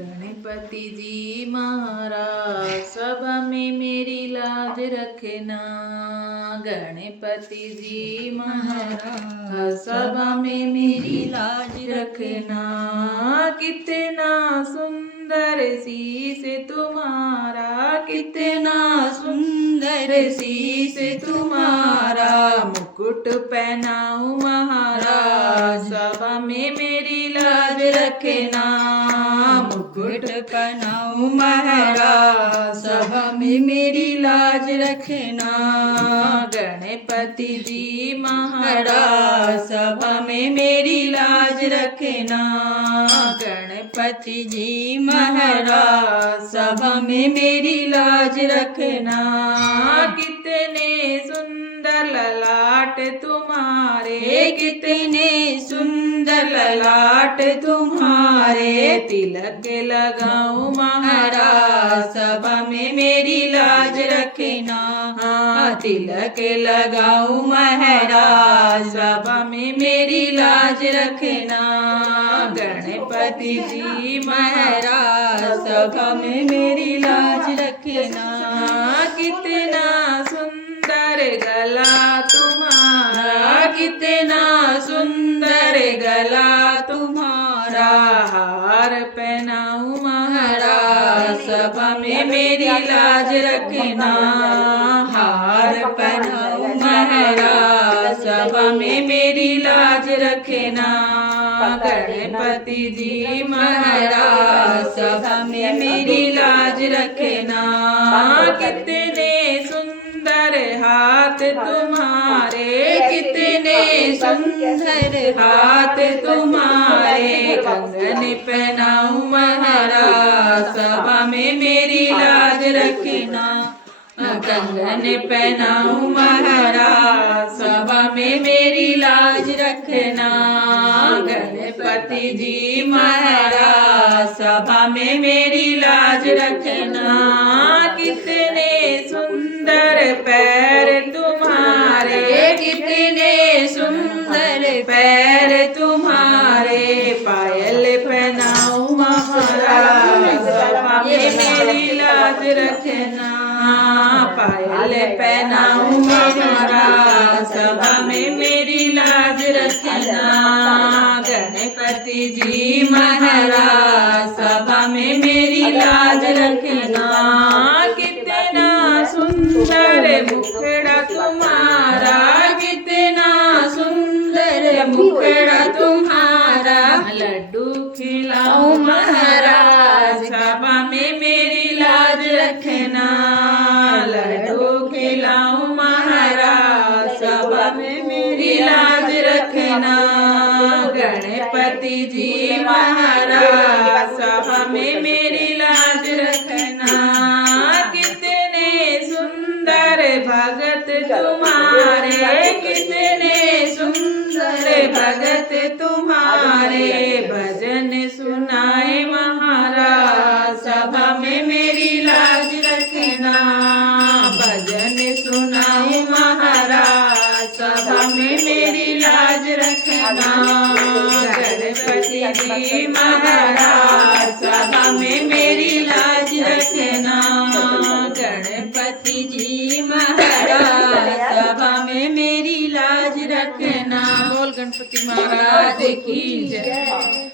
गणपति जी महाराज सभा में मेरी लाज रखना। गणपति जी महाराज सभा में मेरी लाज रखना। कितना सुंदर शीश तुम्हारा, कितना सुंदर शीश तुम्हारा। मुकुट पहनाऊं महाराज सभा में मेरी लाज रखना। मुकुट पहनाऊं महाराज सभा में मेरी लाज रखना। गणपति जी महाराज सभा में मेरी लाज रखना। गणपति जी महाराज सभा में मेरी लाज रखना। कितने सुंदर ललाट तुम्हारे, कितने सुंदर ललाट तुम्हारे। तिलक लगाऊं महाराज सभा में मेरी लाज रखना। तिलक लगाऊं महाराज सभा में मेरी लाज रखना। गणपति जी महाराज सभा में मेरी लाज रखना। कितना सुंदर गला तुम्हारा, कितना सुंदर गला तुम्हारा। हार पहनाऊं महाराज सभा में मेरी लाज रखना। हार पहनाऊं महाराज सभा में मेरी लाज रखना। गणपति जी महाराज सभा में मेरी लाज रखना। कितने सुंदर हाथ तुम्हारे, कितने सुंदर हाथ तुम्हारे। कंगन पहनाऊं महाराज सभा में मेरी लाज रखना। कंगन पहनाऊं महाराज सभा में मेरी लाज रखना। गणपति जी महाराज सभा में मेरी लाज रखना। कितने सुंदर पैर तुम्हारे, कितने सुंदर पैर तुम्हारे। पायल पहनाऊं महाराज सभा में मेरी लाज रखना। पायल पहनाऊं महाराज सभा में मेरी लाज रखना। गणपति जी महाराज सभा में मेरी लाज रखना। कितना सुंदर मुखड़ा तुम्हारा, कितना सुंदर मुखड़ा तुम्हारा। लड्डू खिलाऊं महाराज सभा में मेरी लाज रखना। लड्डू खिलाऊं महाराज सभा में मेरी लाज रखना। गणपति जी महाराज सभा में मेरी लाज रखना। कितने सुंदर भगत तुम्हारे, कितने सुंदर भगत तुम्हारे। भजन सुनाए महाराज सभा में मेरी लाज रखना। भजन सुनाए महाराज सभा में मेरी लाज रखना। गणपति जी महाराज सभा में मेरी लाज रखना। गणपति जी महाराज सभा में मेरी लाज रखना। बोल गणपति महाराज की जय।